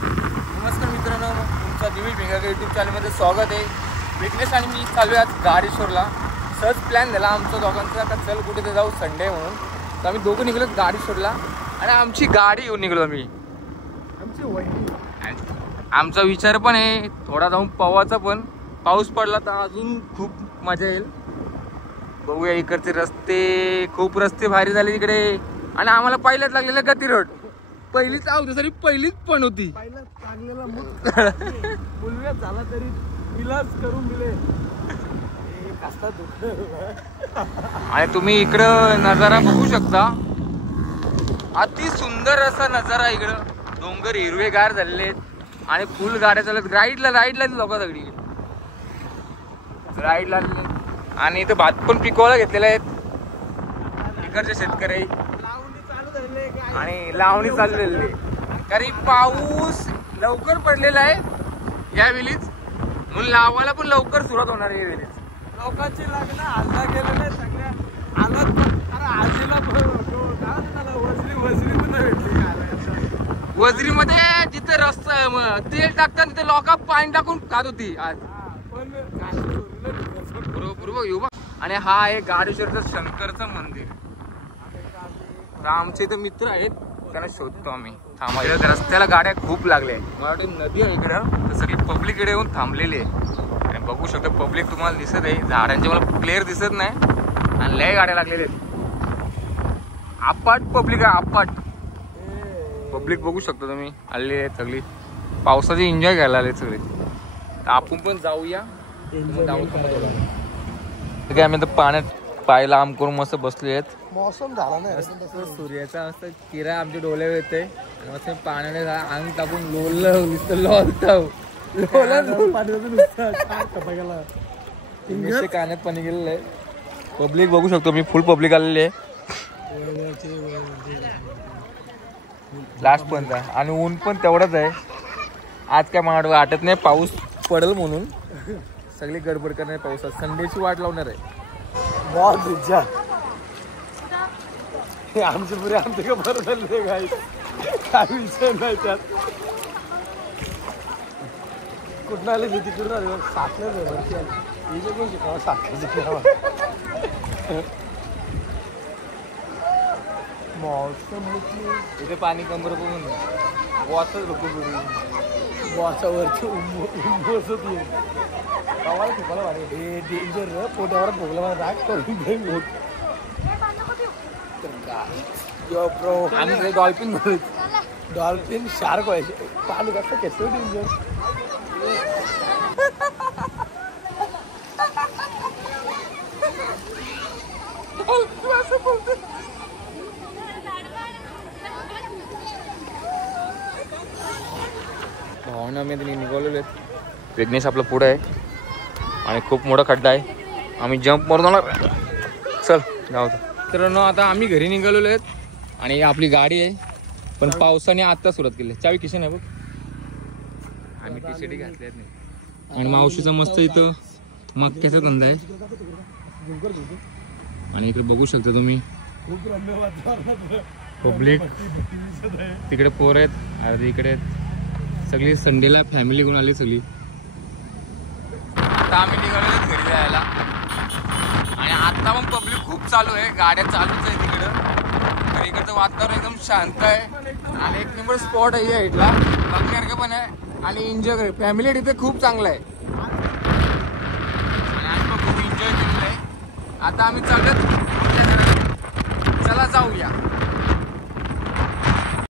नमस्कार मित्रांनो, तुमचा दिव्य भिंगार यूट्यूब चॅनलमध्ये स्वागत आहे. विघ्नेश आणि मी चालू आहे आज गाडेश्वरला. सहज प्लॅन झाला आमचा दोघांचा का चल कुठे ते जाऊ संडे म्हणून. तर आम्ही दोघं निघलो गाडेश्वरला आणि आमची गाडी घेऊन निघलो आम्ही. आमचा विचार पण आहे थोडा जाऊन पवाचा, पण पाऊस पडला तर अजून खूप मजा येईल. बघूया. इकडचे रस्ते खूप भारी झाले तिकडे आणि आम्हाला पहिल्याच लागलेलं गती रोड. पहिलीच तरी पहिलीच पण होती. झाला तरी इलाज करून दिले. आणि तुम्ही इकडं नजारा बघू शकता. अति सुंदर असा नजारा इकडं. डोंगर हिरवेगार झालेले आहेत आणि फुल गाड्या चालत. राईडला लोक सगळी राईडला. आणि इथं भात पण पिकवायला घेतलेले आहेत इकडचे शेतकरी. आणि लावणी चाललेली कारण पाऊस लवकर पडलेला आहे या वेळीच, म्हणून लावायला पण लवकर सुरुवात होणार आहे या वेळीच. लोकांची लग्न हल्ला केलं नाही सगळ्या आलात. आजीला वजरी पण भेटली. वजरीमध्ये जिथे रस्ता तेल टाकतात तिथे लोक पाणी टाकून खात होती आज. बरोबर येऊ बा. आणि हा आहे गाडेश्वरचं शंकरचं मंदिर. आमचे इथे मित्र आहेत, त्यांना शोधतो आम्ही. थांबा, रस्त्याला गाड्या खूप लागल्या आहेत. मला वाटतं नदी आहे इकडं, तर सगळी पब्लिक इकडे येऊन थांबलेली आहे. आणि बघू शकतो पब्लिक तुम्हाला दिसत आहे. झाडांचे मला क्लिअर दिसत नाही आणि लय गाड्या लागलेल्या आहेत. अपाट पब्लिक आहे, अपाट पब्लिक बघू शकता तुम्ही. आलेली आहेत सगळी पावसाची एन्जॉय घ्यायला आले सगळे. तर आपण पण जाऊया. काय आम्ही तर पाण्यात पाय लांब करून मस्त बसले आहेत. मौसम झाला नाही. सूर्याचा मस्त किरा आमच्या डोळ्यावर येते आणि मस्त पाण्याने अंग टाकून लोळलं कानात पाणी गेलेलं आहे. पब्लिक बघू शकतो मी, फुल पब्लिक आलेली आहे लास्ट पर्यंत. आणि ऊन पण तेवढंच आहे आज. काय मला वाटत नाही पाऊस पडेल म्हणून. सगळी गडबड करणार पावसात. संडेची वाट लावणार आहे. बहुत इच्छा आमचे पुरे आमचे का बरं झाले काय विषय नाही त्यात. कुठं आले मी तिकडून आले साखर पण शिकावं साखर. मौसम इथे पाणी कमर करून वाचत लोक वासावरची उंबसत येईल. गावाला ठिकाणा वाढेल डेंजर. पोटावर भोगला मला राग करून आम्ही डॉल्फिन शार्क व्हायचे. पाणी कसं कसं डेंजर. भावना आम्ही निघालेलो आहेत. विघ्नेश आपला पुढे आहे आणि खूप मोठा खड्डा आहे. आम्ही जंप मारून जाणार. चल जाऊ. मित्रांनो, आता आम्ही घरी निघालेलो आहेत आणि आपली गाडी आहे पण पावसाने आता सुरुवात केली. चावी किशन आहे बघ. आम्ही टी शर्ट घातल्यात नाही. आणि मावशीचा मस्त इथं मक्याचा धंदा आहे. आणि इकडे बघू शकता तुम्ही पब्लिक. तिकडे पोर आहेत, अर्धे इकडे आहेत. सगळी संडेला फॅमिली घेऊन आली सगळी. आता आम्ही निघालो घरी जायला. आणि आता पण पब्लिक खूप चालू आहे, गाड्या चालूच आहे तिकडं. तर इकडचं वातावरण एकदम शांत आहे आणि एक नंबर स्पॉट आहे या इथला. बघण्यासारखं पण आहे आणि एन्जॉय फॅमिली तिथे खूप चांगलं आहे. आणि आम्ही पण खूप एन्जॉय केलेलं आहे. आता आम्ही चालत चला जाऊया.